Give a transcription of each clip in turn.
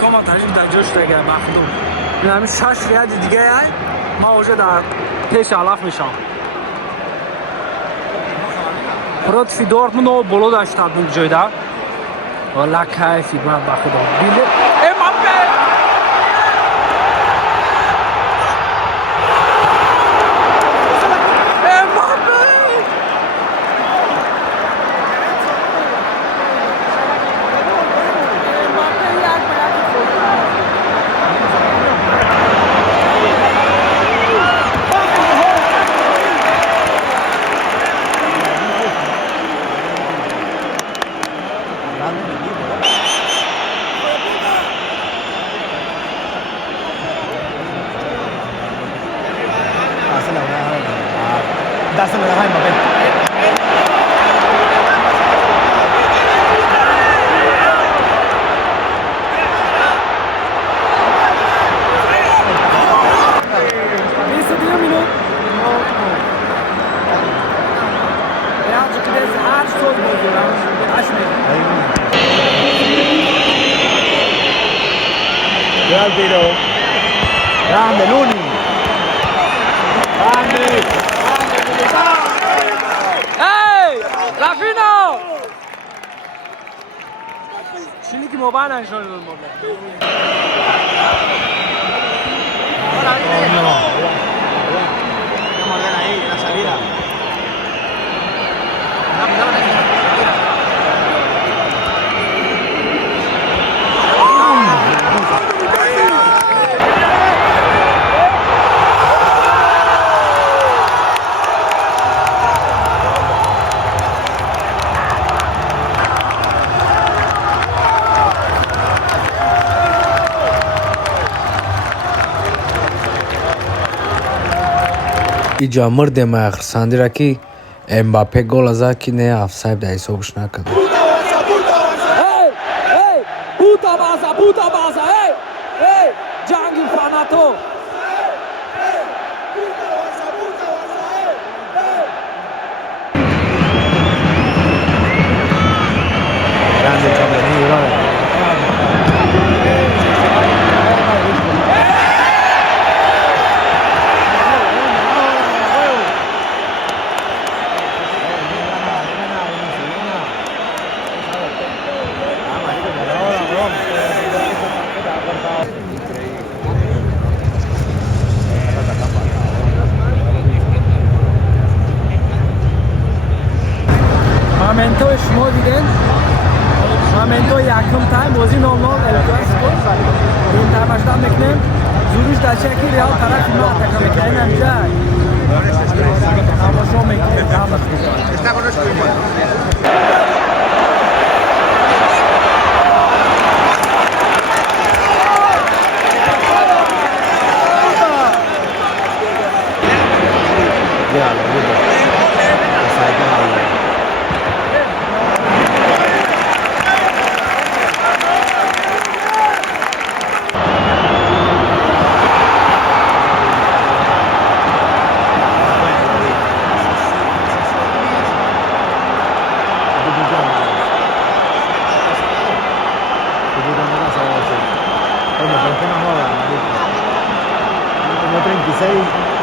کاما تجربه در جوش دیگه مخدوم این همین 6 ریال دیگه ای ما اوجه در پیش علف میشم برات فی دورتموند و بولو داشت تبدیل جایده والا کیفی من بخدا بیله امباپه Dáselo a Jaime, ven. Ve al tiro. Grande, Luni. Grande. Hey! Rafino! Şimdi ki moban anşon olmalı. اینجا مرد ما خرساندی را که امباپه گل ازا که نه افسایب در حسابش نکرد. Puta baza, hey! Jangil fanato! Grande Chamberlain, brother. Momento شما دیدین momento یکم تایم بازی نورمال الکلاسیکو این تماشا میکنیم زوروش در شکل ریال طرف ما اتاق میکنیم اینجا تماشا میکنیم Como 36.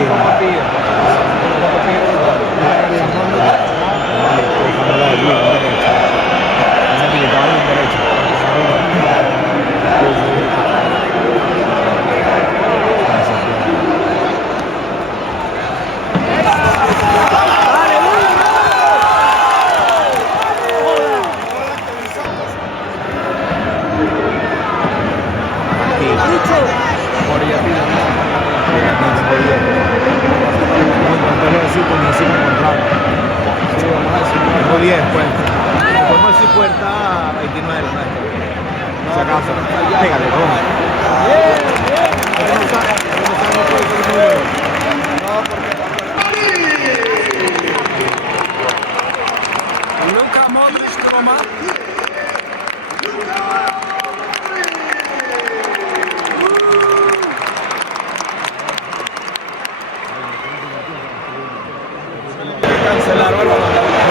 sì. Muy bien, pues. Podemos decir puerta 29 de la noche. Si acaso. Pégale, Luka Modric, Roma. Cancelaron el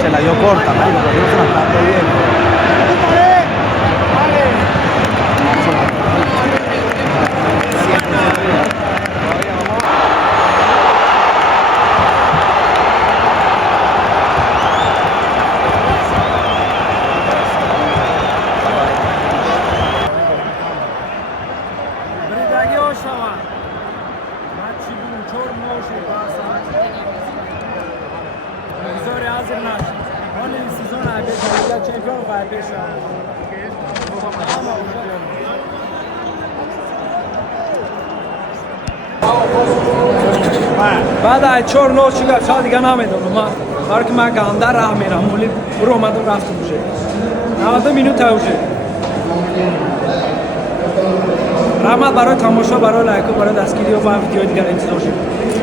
se la dio corta, marico, porque no se la está dando bien. بعد از 4 چیکار سال دیگه نمیدونم ما که من گاندار راه میرم ولی برو اومدم رفتم میشه 90 مینوت تاوشه رحمت برای تماشا برای لایک و برای دستگیری و ویدیو دیگر انتظار شد